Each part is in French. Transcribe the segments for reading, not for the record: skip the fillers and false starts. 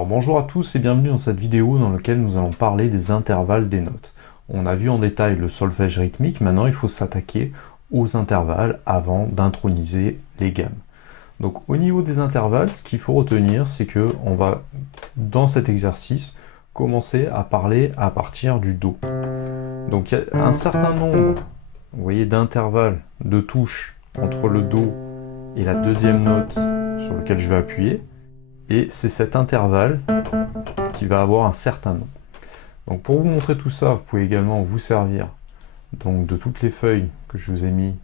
Alors bonjour à tous et bienvenue dans cette vidéo dans laquelle nous allons parler des intervalles des notes. On a vu en détail le solfège rythmique, maintenant il faut s'attaquer aux intervalles avant d'introniser les gammes. Donc au niveau des intervalles, ce qu'il faut retenir, c'est que on va, dans cet exercice, commencer à parler à partir du Do. Donc il y a un certain nombre, vous voyez, d'intervalles de touches entre le Do et la deuxième note sur lequel je vais appuyer. Et c'est cet intervalle qui va avoir un certain nom. Donc pour vous montrer tout ça, vous pouvez également vous servir donc de toutes les feuilles que je vous ai mis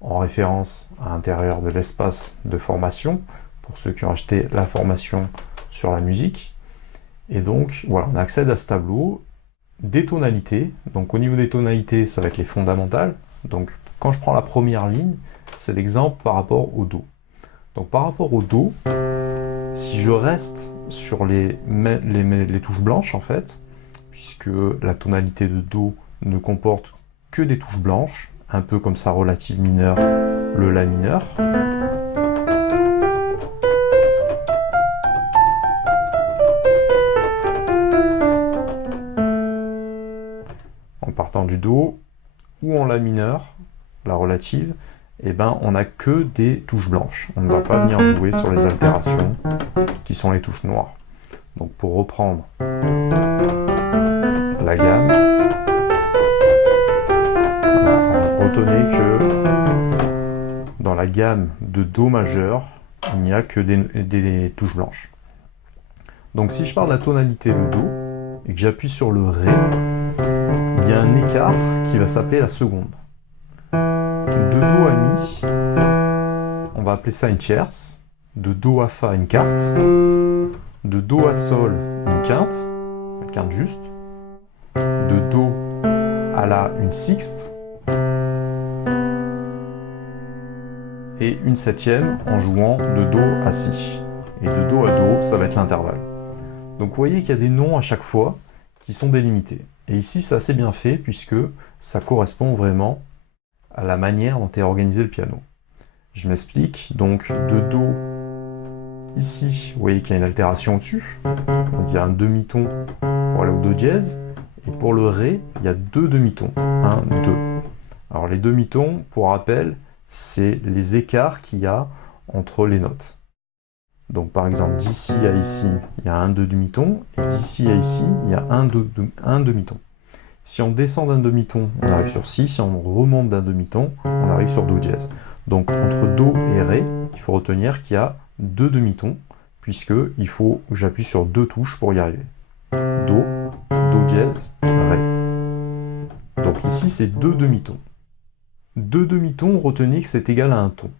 en référence à l'intérieur de l'espace de formation, pour ceux qui ont acheté la formation sur la musique. Et donc voilà, on accède à ce tableau des tonalités. Donc au niveau des tonalités, ça va être les fondamentales. Donc quand je prends la première ligne, c'est l'exemple par rapport au Do. Donc par rapport au Do, si je reste sur les touches blanches, en fait, puisque la tonalité de Do ne comporte que des touches blanches, un peu comme sa relative mineure, le La mineur. En partant du Do, ou en La mineur, la relative, eh ben, on n'a que des touches blanches. On ne va pas venir jouer sur les altérations qui sont les touches noires. Donc pour reprendre la gamme, retenez que dans la gamme de Do majeur, il n'y a que des touches blanches. Donc si je parle de la tonalité le Do et que j'appuie sur le Ré, il y a un écart qui va s'appeler la seconde. De Do à Mi, on va appeler ça une tierce. De Do à Fa, une quarte. De Do à Sol, une quinte juste. De Do à La, une sixte. Et une septième en jouant de Do à Si. Et de Do à Do, ça va être l'intervalle. Donc vous voyez qu'il y a des noms à chaque fois qui sont délimités. Et ici, c'est assez bien fait puisque ça correspond vraiment à la manière dont est organisé le piano. Je m'explique. Donc de Do, ici, vous voyez qu'il y a une altération au-dessus. Donc il y a un demi-ton pour aller au Do dièse. Et pour le Ré, il y a deux demi-tons. 1, 2. Alors les demi-tons, pour rappel, c'est les écarts qu'il y a entre les notes. Donc par exemple, d'ici à ici, il y a un demi-ton, et d'ici à ici, il y a un demi-ton. Si on descend d'un demi-ton, on arrive sur Si, si on remonte d'un demi-ton, on arrive sur Do dièse. Donc entre Do et Ré, il faut retenir qu'il y a deux demi-tons, puisqu'il faut que j'appuie sur deux touches pour y arriver. Do, Do dièse, Ré. Donc ici, c'est deux demi-tons. Deux demi-tons, retenez que c'est égal à un ton.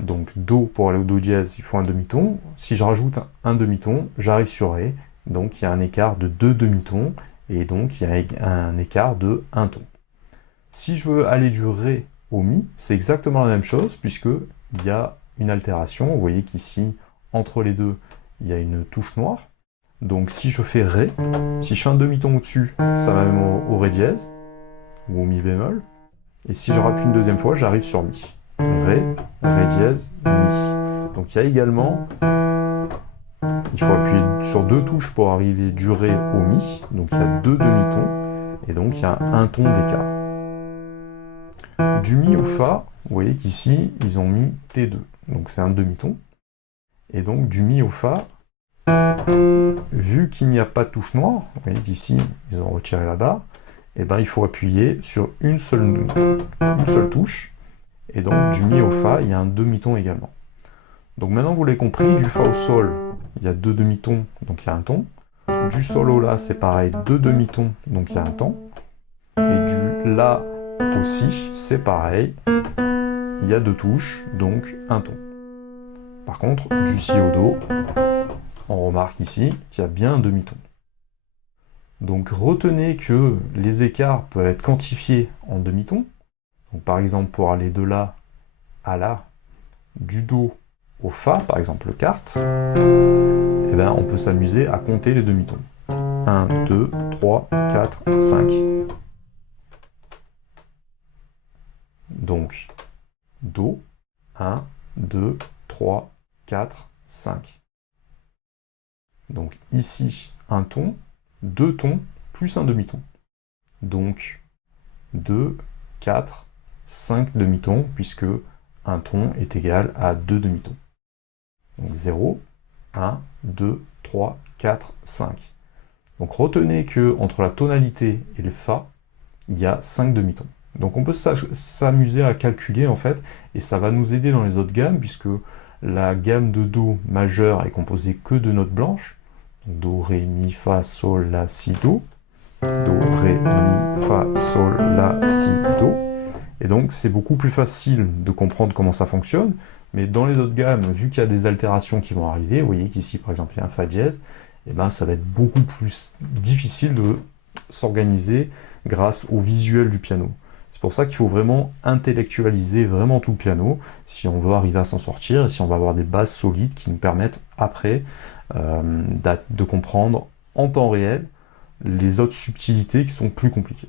Donc Do, pour aller au Do dièse, il faut un demi-ton. Si je rajoute un demi-ton, j'arrive sur Ré. Donc il y a un écart de deux demi-tons, et donc il y a un écart de un ton. Si je veux aller du Ré au Mi, c'est exactement la même chose, puisqu'il y a une altération. Vous voyez qu'ici, entre les deux, il y a une touche noire. Donc si je fais Ré, si je fais un demi-ton au-dessus, ça va même au Ré dièse, ou au Mi bémol. Et si je rappuie une deuxième fois, j'arrive sur Mi. Ré, Ré dièse, Mi. Donc il y a également, il faut appuyer sur deux touches pour arriver du Ré au Mi. Donc il y a deux demi-tons, et donc il y a un ton d'écart. Du Mi au Fa, vous voyez qu'ici, ils ont mis T2. Donc c'est un demi-ton. Et donc du Mi au Fa, vu qu'il n'y a pas de touche noire, vous voyez qu'ici, ils ont retiré la barre, et ben il faut appuyer sur une seule touche. Et donc du Mi au Fa, il y a un demi-ton également. Donc maintenant vous l'avez compris, du Fa au Sol, il y a deux demi-tons, donc il y a un ton. Du Sol au La, c'est pareil, deux demi-tons, donc il y a un ton. Et du La au Si, c'est pareil, il y a deux touches, donc un ton. Par contre, du Si au Do, on remarque ici qu'il y a bien un demi-ton. Donc retenez que les écarts peuvent être quantifiés en demi-tons. Donc par exemple, pour aller de La à La, du Do au Fa, par exemple le quarte, eh ben, on peut s'amuser à compter les demi-tons. 1, 2, 3, 4, 5. Donc, Do, 1, 2, 3, 4, 5. Donc ici, un ton, deux tons, plus un demi-ton. Donc 2, 4, 5 demi-tons, puisque un ton est égal à 2 demi-tons. Donc 0, 1, 2, 3, 4, 5. Donc retenez que entre la tonalité et le Fa, il y a 5 demi-tons. Donc on peut s'amuser à calculer en fait, et ça va nous aider dans les autres gammes, puisque la gamme de Do majeur est composée que de notes blanches. Donc Do, Ré, Mi, Fa, Sol, La, Si, Do. Do, Ré, Mi, Fa, Sol, La, Si, Do. Et donc c'est beaucoup plus facile de comprendre comment ça fonctionne, mais dans les autres gammes, vu qu'il y a des altérations qui vont arriver, vous voyez qu'ici par exemple il y a un Fa dièse, et ben ça va être beaucoup plus difficile de s'organiser grâce au visuel du piano. C'est pour ça qu'il faut vraiment intellectualiser vraiment tout le piano, si on veut arriver à s'en sortir, et si on va avoir des bases solides qui nous permettent après de comprendre en temps réel les autres subtilités qui sont plus compliquées.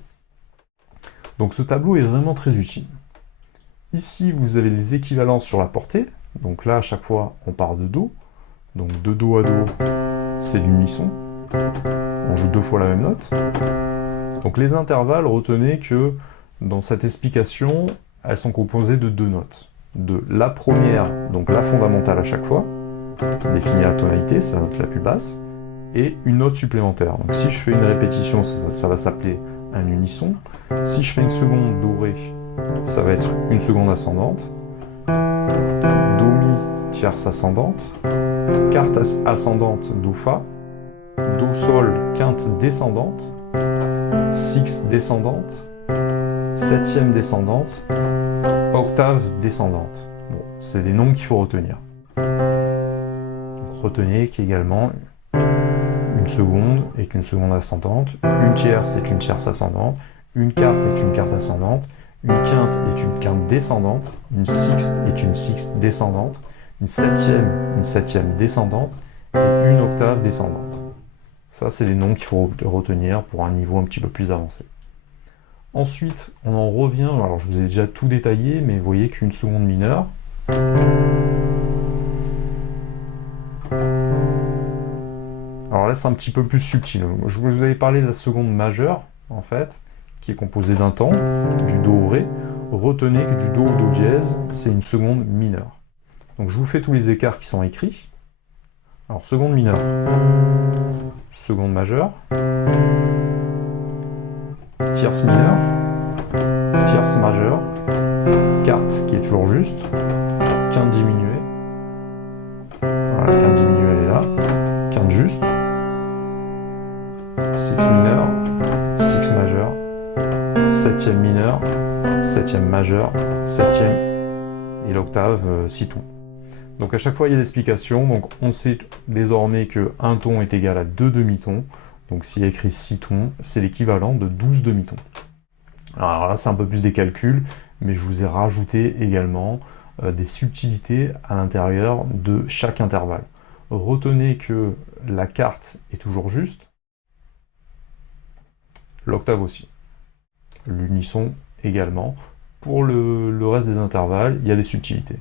Donc ce tableau est vraiment très utile. Ici, vous avez les équivalences sur la portée. Donc là, à chaque fois, on part de Do. Donc de Do à Do, c'est l'unisson. On joue deux fois la même note. Donc les intervalles, retenez que dans cette explication, elles sont composées de deux notes. De la première, donc la fondamentale à chaque fois, définie à la tonalité, c'est la note la plus basse, et une note supplémentaire. Donc si je fais une répétition, ça va s'appeler un unisson. Si je fais une seconde Do Ré, ça va être une seconde ascendante. Do Mi, tierce ascendante. Quarte ascendante, Do Fa. Do Sol, quinte descendante. Sixte descendante. Septième descendante. Octave descendante. Bon, c'est des noms qu'il faut retenir. Donc, retenez qu'également une seconde est une seconde ascendante, une tierce est une tierce ascendante, une quarte est une quarte ascendante, une quinte est une quinte descendante, une sixte est une sixte descendante, une septième descendante et une octave descendante. Ça, c'est les noms qu'il faut retenir pour un niveau un petit peu plus avancé. Ensuite, on en revient, alors je vous ai déjà tout détaillé, mais vous voyez qu'une seconde mineure, alors là, c'est un petit peu plus subtil. Je vous avais parlé de la seconde majeure, en fait, qui est composée d'un temps, du Do au Ré. Retenez que du Do au Do dièse, c'est une seconde mineure. Donc je vous fais tous les écarts qui sont écrits. Alors seconde mineure, seconde majeure, tierce mineure, tierce majeure, quarte qui est toujours juste, quinte diminuée. Voilà, la quinte diminuée elle est là, quinte juste, six mineur, six majeur, septième mineur, septième majeur, septième et l'octave si ton. Donc à chaque fois il y a l'explication, donc on sait désormais que un ton est égal à 2 demi-tons, donc s'il y a écrit 6 tons, c'est l'équivalent de 12 demi-tons. Alors là c'est un peu plus des calculs, mais je vous ai rajouté également des subtilités à l'intérieur de chaque intervalle. Retenez que la quarte est toujours juste, l'octave aussi, l'unisson également. Pour le reste des intervalles, il y a des subtilités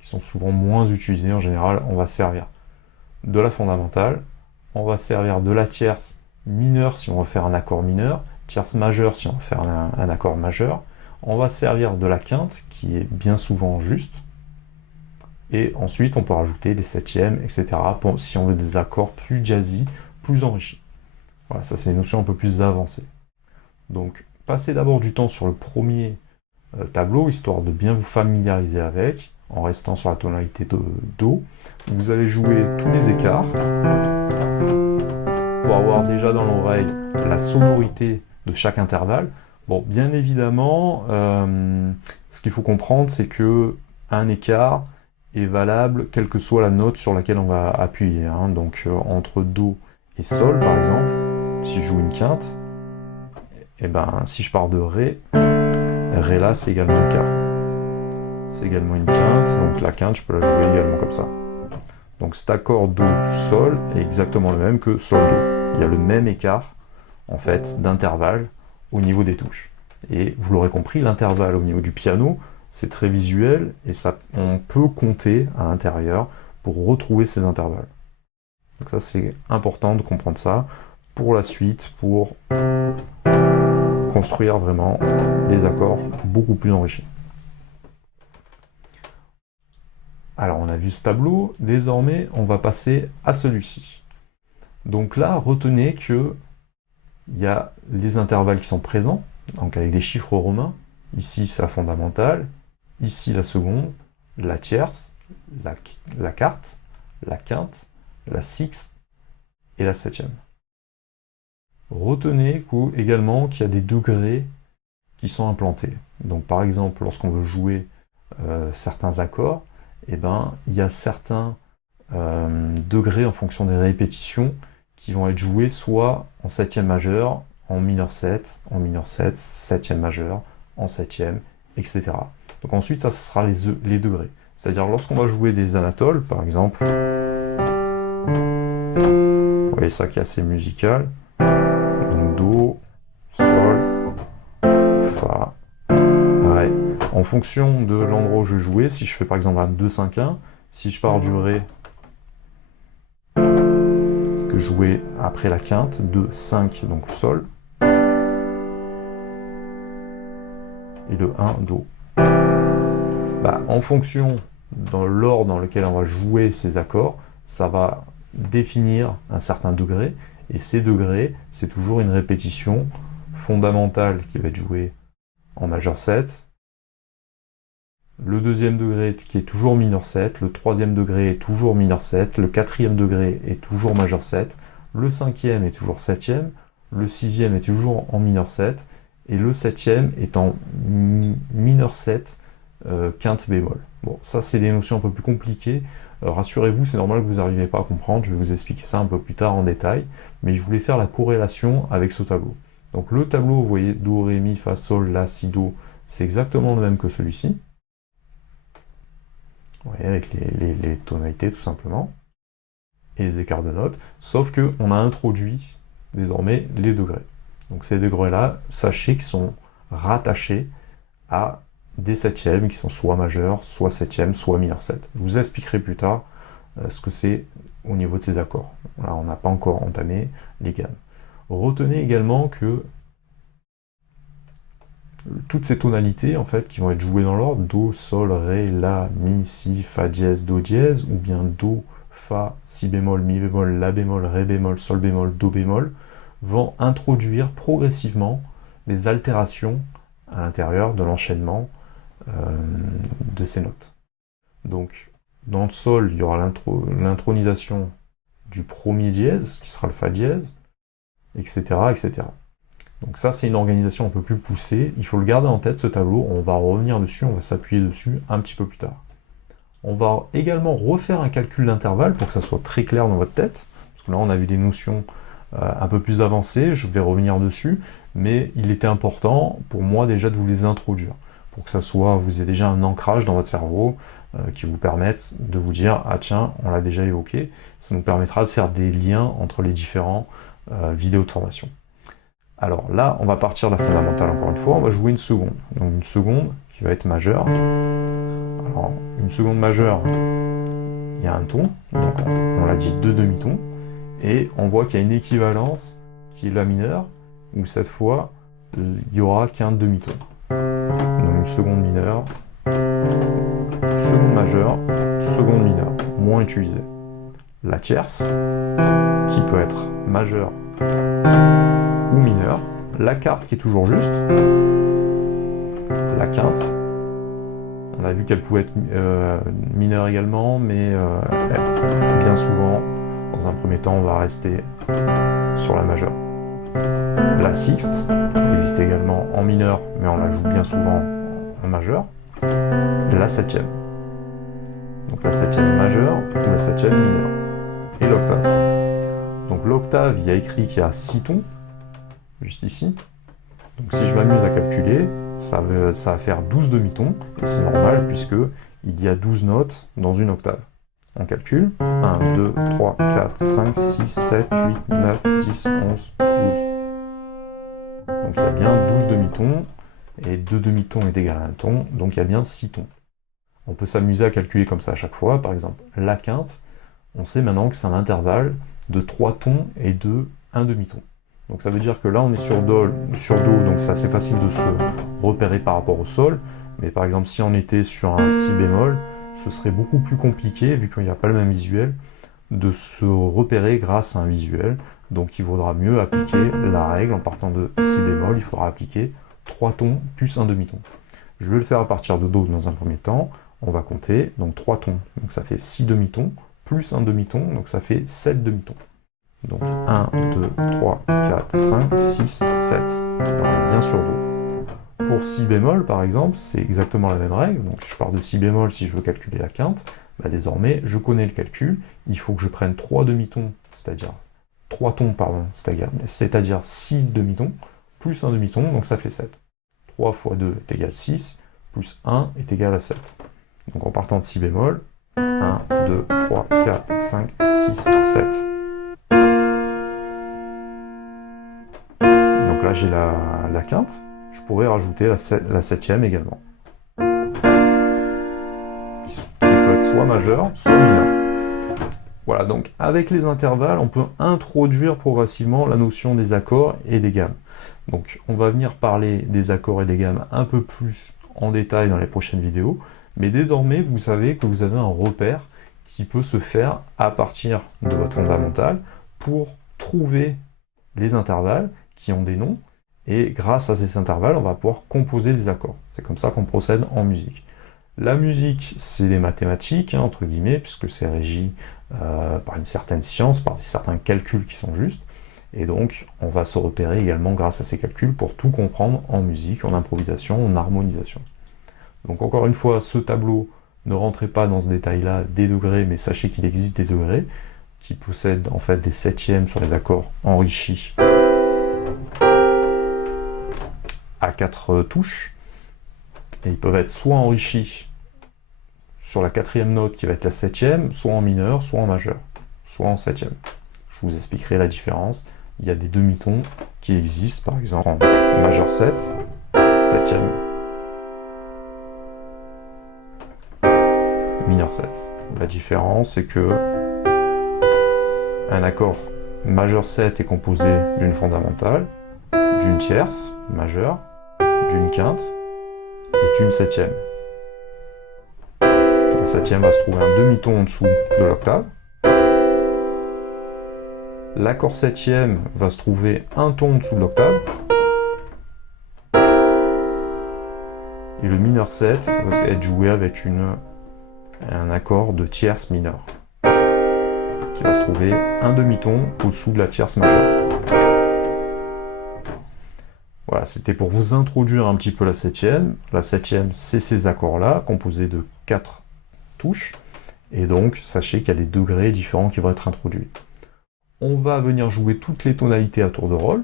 qui sont souvent moins utilisées. En général, on va servir de la fondamentale, on va servir de la tierce mineure si on veut faire un accord mineur, tierce majeure si on veut faire un accord majeur, on va servir de la quinte qui est bien souvent juste, et ensuite on peut rajouter les septièmes, etc. si on veut des accords plus jazzy, plus enrichis. Voilà, ça c'est une notion un peu plus avancée. Donc passez d'abord du temps sur le premier tableau, histoire de bien vous familiariser avec, en restant sur la tonalité de Do. Vous allez jouer tous les écarts pour avoir déjà dans l'oreille la sonorité de chaque intervalle. Bon, bien évidemment, ce qu'il faut comprendre, c'est que un écart est valable quelle que soit la note sur laquelle on va appuyer. Hein. Donc entre Do et Sol, par exemple, si je joue une quinte, et ben si je pars de Ré, Ré là c'est également une quarte. C'est également une quinte, donc la quinte je peux la jouer également comme ça. Donc cet accord Do-Sol est exactement le même que Sol-Do. Il y a le même écart en fait d'intervalle au niveau des touches. Et vous l'aurez compris, l'intervalle au niveau du piano, c'est très visuel et ça, on peut compter à l'intérieur pour retrouver ces intervalles. Donc ça, c'est important de comprendre ça pour la suite, pour construire vraiment des accords beaucoup plus enrichis. Alors, on a vu ce tableau, désormais, on va passer à celui-ci. Donc là, retenez que il y a les intervalles qui sont présents, donc avec des chiffres romains. Ici, c'est la fondamentale, ici la seconde, la tierce, la quarte, la quinte, la sixte et la septième. Retenez également qu'il y a des degrés qui sont implantés. Donc par exemple, lorsqu'on veut jouer certains accords, eh ben, il y a certains degrés en fonction des répétitions qui vont être joués soit en septième majeur, en mineur 7, septième majeur, en septième, etc. Donc ensuite, ça sera les degrés. C'est-à-dire lorsqu'on va jouer des anatoles, par exemple, vous voyez ça qui est assez musical, donc Do, Sol, Fa, Ré. En fonction de l'endroit où je vais jouer, si je fais par exemple un 2-5-1, si je pars du Ré, que jouer après la quinte, 2, 5, donc Sol, et le 1, Do. Bah, en fonction de l'ordre dans lequel on va jouer ces accords, ça va définir un certain degré, et ces degrés, c'est toujours une répétition fondamentale qui va être jouée en majeur 7, le deuxième degré qui est toujours mineur 7, le troisième degré est toujours mineur 7, le quatrième degré est toujours majeur 7, le cinquième est toujours septième, le sixième est toujours en mineur 7, et le septième est en mineur 7, quinte bémol. Bon, ça c'est des notions un peu plus compliquées. Rassurez-vous, c'est normal que vous n'arrivez pas à comprendre, je vais vous expliquer ça un peu plus tard en détail, mais je voulais faire la corrélation avec ce tableau. Donc le tableau, vous voyez, Do, Ré, Mi, Fa, Sol, La, Si, Do, c'est exactement le même que celui-ci. Vous voyez, avec les tonalités tout simplement, et les écarts de notes, sauf qu'on a introduit désormais les degrés. Donc ces degrés-là, sachez qu'ils sont rattachés à des septièmes qui sont soit majeurs, soit septièmes, soit mineur 7. Je vous expliquerai plus tard ce que c'est au niveau de ces accords. Là, on n'a pas encore entamé les gammes. Retenez également que toutes ces tonalités en fait qui vont être jouées dans l'ordre, Do, Sol, Ré, La, Mi, Si, Fa dièse, Do dièse, ou bien Do, Fa, Si bémol, Mi bémol, La bémol, Ré bémol, Sol bémol, Do bémol, vont introduire progressivement des altérations à l'intérieur de l'enchaînement de ces notes. Donc dans le Sol, il y aura l'intronisation du premier dièse, qui sera le Fa dièse, etc. etc. Donc ça, c'est une organisation un peu plus poussée. Il faut le garder en tête, ce tableau. On va revenir dessus, on va s'appuyer dessus un petit peu plus tard. On va également refaire un calcul d'intervalle pour que ça soit très clair dans votre tête. Parce que là, on a vu des notions un peu plus avancées, je vais revenir dessus. Mais il était important pour moi déjà de vous les introduire. Pour que ça soit, vous ayez déjà un ancrage dans votre cerveau qui vous permette de vous dire « Ah tiens, on l'a déjà évoqué ». Ça nous permettra de faire des liens entre les différents vidéos de formation. Alors là, on va partir de la fondamentale encore une fois, on va jouer une seconde. Donc une seconde qui va être majeure. Alors, une seconde majeure, il y a un ton, donc on l'a dit deux demi-tons, et on voit qu'il y a une équivalence qui est la mineure, où cette fois, il n'y aura qu'un demi-ton. Donc une seconde mineure, seconde majeure, seconde mineure, moins utilisée. La tierce, qui peut être majeure ou mineur, la quarte qui est toujours juste, la quinte, on a vu qu'elle pouvait être mineure également, mais bien souvent, dans un premier temps, on va rester sur la majeure. La sixte, elle existe également en mineur, mais on la joue bien souvent en majeur. La septième. Donc la septième majeure ou la septième mineure. Et l'octave. Donc l'octave, il y a écrit qu'il y a 6 tons, juste ici. Donc si je m'amuse à calculer, ça va faire 12 demi-tons, et c'est normal puisque il y a 12 notes dans une octave. On calcule, 1, 2, 3, 4, 5, 6, 7, 8, 9, 10, 11, 12. Donc il y a bien 12 demi-tons, et 2 demi-tons est égal à un ton, donc il y a bien 6 tons. On peut s'amuser à calculer comme ça à chaque fois, par exemple la quinte, on sait maintenant que c'est un intervalle de 3 tons et de 1 demi-ton. Donc ça veut dire que là on est sur Do, donc c'est assez facile de se repérer par rapport au Sol, mais par exemple si on était sur un Si bémol, ce serait beaucoup plus compliqué, vu qu'il n'y a pas le même visuel, de se repérer grâce à un visuel. Donc il vaudra mieux appliquer la règle en partant de Si bémol, il faudra appliquer 3 tons plus un demi-ton. Je vais le faire à partir de Do dans un premier temps, on va compter, donc 3 tons, donc ça fait 6 demi-tons, plus un demi-ton, donc ça fait 7 demi-tons. Donc 1, 2, 3, 4, 5, 6, 7. On est bien sur Do. Pour Si bémol, par exemple, c'est exactement la même règle. Donc je pars de Si bémol si je veux calculer la quinte. Bah, désormais, je connais le calcul. Il faut que je prenne 3 demi-tons, c'est-à-dire 3 tons, pardon, c'est-à-dire 6 demi-tons, plus un demi-ton, donc ça fait 7. 3 fois 2 est égal à 6, plus 1 est égal à 7. Donc en partant de Si bémol, 1, 2, 3, 4, 5, 6, 7. Donc là j'ai la quinte, je pourrais rajouter la septième également. Qui peut être soit majeure, soit mineure. Voilà, donc avec les intervalles, on peut introduire progressivement la notion des accords et des gammes. Donc on va venir parler des accords et des gammes un peu plus en détail dans les prochaines vidéos, mais désormais vous savez que vous avez un repère qui peut se faire à partir de votre fondamental pour trouver les intervalles qui ont des noms, et grâce à ces intervalles, on va pouvoir composer des accords. C'est comme ça qu'on procède en musique. La musique, c'est les mathématiques, hein, entre guillemets, puisque c'est régi par une certaine science, par certains calculs qui sont justes, et donc on va se repérer également grâce à ces calculs pour tout comprendre en musique, en improvisation, en harmonisation. Donc encore une fois, ce tableau, ne rentrez pas dans ce détail-là des degrés, mais sachez qu'il existe des degrés qui possèdent en fait des septièmes sur les accords enrichis à 4 touches, et ils peuvent être soit enrichis sur la quatrième note qui va être la septième, soit en mineur, soit en majeur, soit en septième. Je vous expliquerai la différence. Il y a des demi-tons qui existent, par exemple en majeur 7, septième, mineur 7. La différence, c'est que un accord majeur 7 est composé d'une fondamentale, d'une tierce majeure, d'une quinte et d'une septième. La septième va se trouver un demi-ton en dessous de l'octave. L'accord septième va se trouver un ton en dessous de l'octave. Et le mineur 7 va être joué avec un accord de tierce mineure, qui va se trouver un demi-ton au-dessous de la tierce majeure. Voilà, c'était pour vous introduire un petit peu la septième. La septième, c'est ces accords-là, composés de 4 touches. Et donc, sachez qu'il y a des degrés différents qui vont être introduits. On va venir jouer toutes les tonalités à tour de rôle.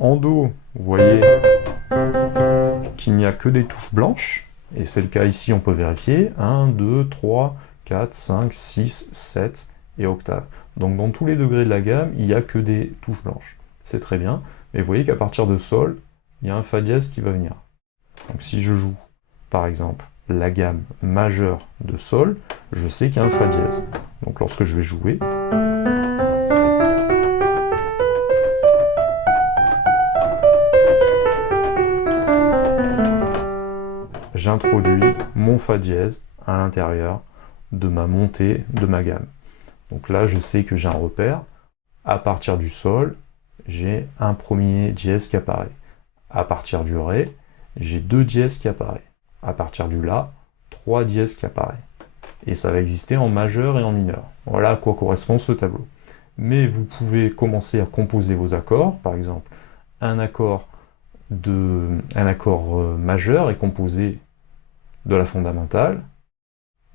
En Do, vous voyez qu'il n'y a que des touches blanches, et c'est le cas ici, on peut vérifier, 1, 2, 3, 4, 5, 6, 7 et octave. Donc dans tous les degrés de la gamme, il n'y a que des touches blanches. C'est très bien, mais vous voyez qu'à partir de Sol, il y a un Fa dièse qui va venir. Donc si je joue, par exemple, la gamme majeure de Sol, je sais qu'il y a un Fa dièse. Donc lorsque je vais jouer, j'introduis mon Fa dièse à l'intérieur de ma montée de ma gamme. Donc là, je sais que j'ai un repère. À partir du Sol, j'ai un premier dièse qui apparaît. À partir du Ré, j'ai 2 dièses qui apparaissent. À partir du La, 3 dièses qui apparaissent. Et ça va exister en majeur et en mineur. Voilà à quoi correspond ce tableau. Mais vous pouvez commencer à composer vos accords. Par exemple, un accord majeur est composé de la fondamentale,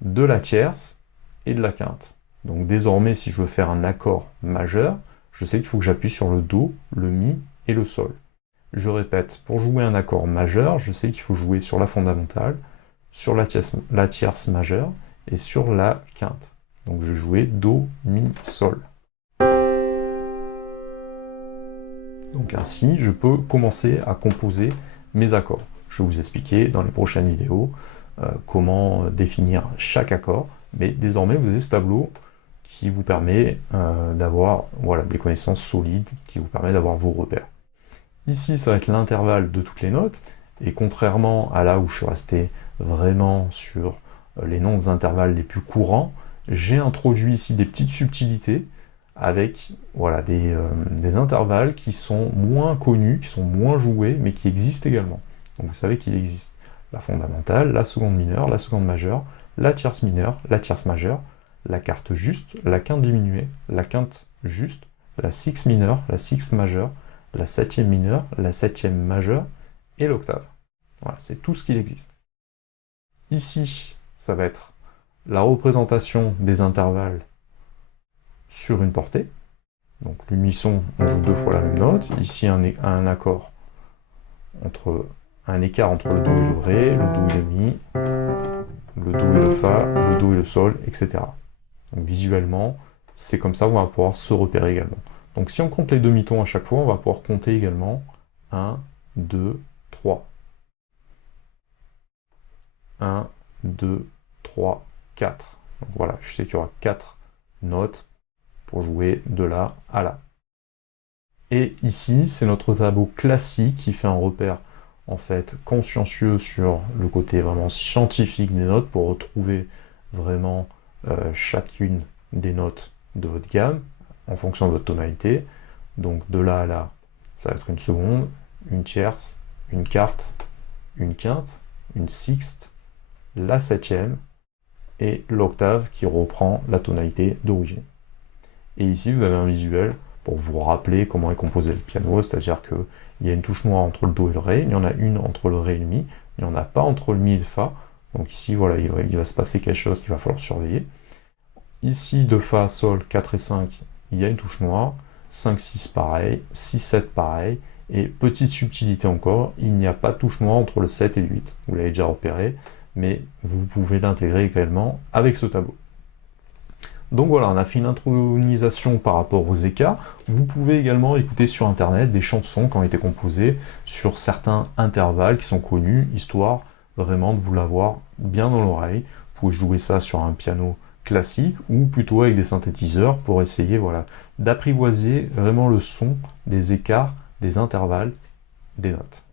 de la tierce et de la quinte. Donc désormais, si je veux faire un accord majeur, je sais qu'il faut que j'appuie sur le Do, le Mi et le Sol. Je répète, pour jouer un accord majeur, je sais qu'il faut jouer sur la fondamentale, sur la tierce majeure et sur la quinte. Donc je vais jouer Do, Mi, Sol. Donc ainsi, je peux commencer à composer mes accords. Je vais vous expliquer dans les prochaines vidéos comment définir chaque accord, mais désormais vous avez ce tableau qui vous permet d'avoir des connaissances solides, qui vous permet d'avoir vos repères. Ici, ça va être l'intervalle de toutes les notes, et contrairement à là où je suis resté vraiment sur les noms des intervalles les plus courants, j'ai introduit ici des petites subtilités avec des intervalles qui sont moins connus, qui sont moins joués, mais qui existent également. Donc vous savez qu'il existe la fondamentale, la seconde mineure, la seconde majeure, la tierce mineure, la tierce majeure, la quarte juste, la quinte diminuée, la quinte juste, la sixte mineure, la sixte majeure, la septième mineure, la septième majeure et l'octave. Voilà, c'est tout ce qu'il existe. Ici, ça va être la représentation des intervalles sur une portée. Donc l'unisson, on joue deux fois la même note. Ici, un accord un écart entre le Do et le Ré, le Do et le Mi, le Do et le Fa, le Do et le Sol, etc. Donc visuellement, c'est comme ça qu'on va pouvoir se repérer également. Donc si on compte les demi-tons à chaque fois, on va pouvoir compter également 1, 2, 3. 1, 2, 3, 4. Donc voilà, je sais qu'il y aura 4 notes pour jouer de là à là. Et ici, c'est notre tableau classique qui fait un repère en fait consciencieux sur le côté vraiment scientifique des notes pour retrouver vraiment chacune des notes de votre gamme en fonction de votre tonalité. Donc de là à là, ça va être une seconde, une tierce, une quarte, une quinte, une sixte, la septième et l'octave qui reprend la tonalité d'origine. Et ici, vous avez un visuel pour vous rappeler comment est composé le piano, c'est-à-dire qu'il y a une touche noire entre le Do et le Ré, il y en a une entre le Ré et le Mi, il n'y en a pas entre le Mi et le Fa, donc ici, voilà, il va se passer quelque chose qu'il va falloir surveiller. Ici, de Fa, Sol, 4 et 5, il y a une touche noire, 5, 6 pareil, 6, 7 pareil, et petite subtilité encore, il n'y a pas de touche noire entre le 7 et le 8, vous l'avez déjà repéré, mais vous pouvez l'intégrer également avec ce tableau. Donc voilà, on a fait une intronisation par rapport aux écarts. Vous pouvez également écouter sur internet des chansons qui ont été composées sur certains intervalles qui sont connus, histoire vraiment de vous l'avoir bien dans l'oreille. Vous pouvez jouer ça sur un piano classique ou plutôt avec des synthétiseurs pour essayer d'apprivoiser vraiment le son des écarts, des intervalles, des notes.